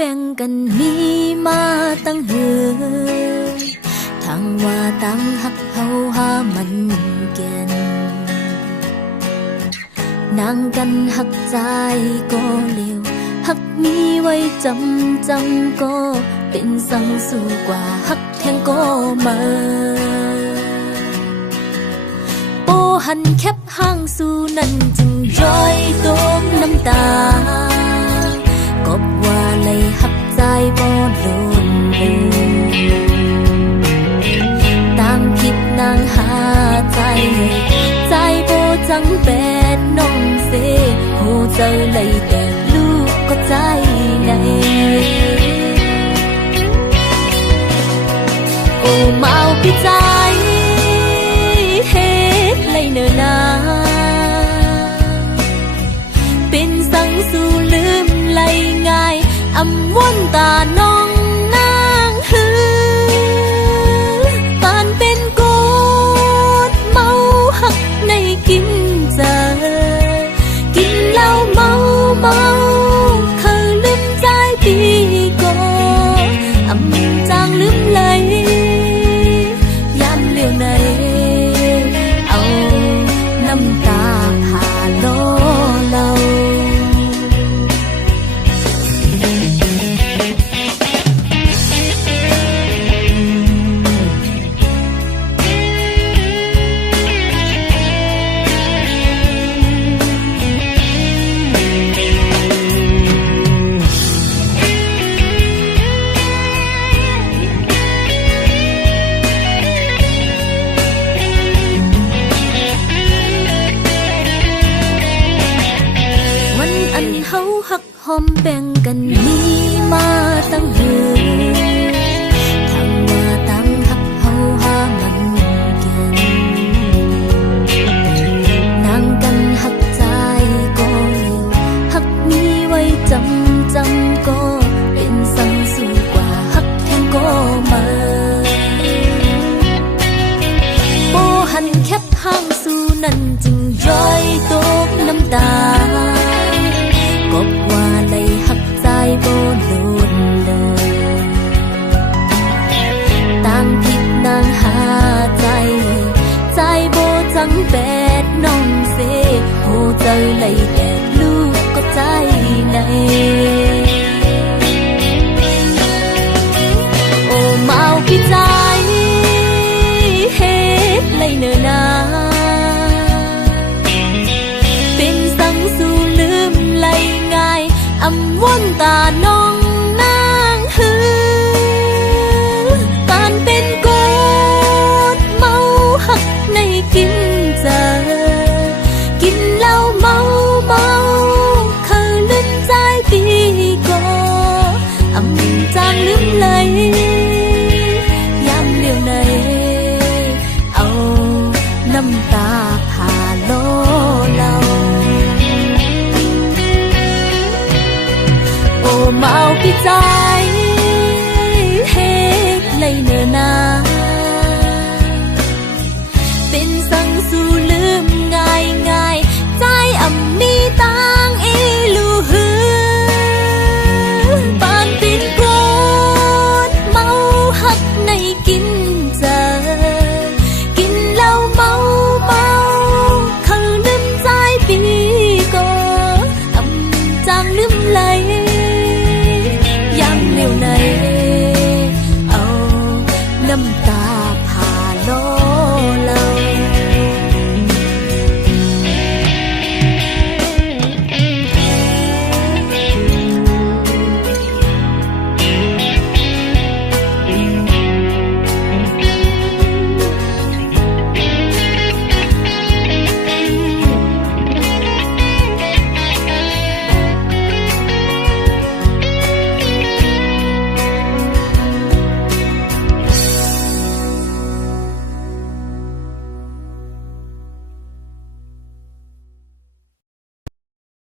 แบ่งกันมีมาตั้งเหือทางว่าตั้งหักเฮาหามันแก่นนางกันหักใจก็เร็วหักมีไว้จำก็เป็นสังสู้กว่าหักแทงก็มาโปหันแคบห้างสู้นั่นจึงย้อยตกน้ำตากบว่าเลยหักใจบ่โดนตามผิดนางหาใจบ่จังเป็ดน้องเสหูเจอเลยแต่ลูกก็ใจในโอ้เมาพี่ใจเฮ็ดเลยเนอนาเป็นสังสู่ลืมไหลง่ายอำวนตาน้องนางฮือปานเป็นโกดเมาหักในกินเจอกินเหล้าเมาเคยลืมใจพี่ก็อำจางลืมไหลยันเลี้ยวในเอาน้ำตาผ่าโลเราอันเฮาหักหอมแบ่งกันมีมาตั้งเหือทางว่าตั้งหักเฮาหามันแก่นนางกันหักใจก็เร็วหักมีไว้จำก็เป็นสังสู้กว่าหักแทงก็มาโบหันแคบห้างสู้นั่นจึงย้อยตกน้ำตากบว่าเลยหักใจบ่โดนเลยต่างผิดนางหาใจบ่จังแปดน้องเสโหเจอเลยแต่ลูกก็ใจในโอ้เมาพี่ใจเฮ็ดเลยเนอนาเป็นสังสู่ลืมไหลอำวนตาน้องนางฮือปานเป็นโกดเมาหักในกินเจอกินเหล้าเมาเคยลืมใจพี่ก็อำจางลืม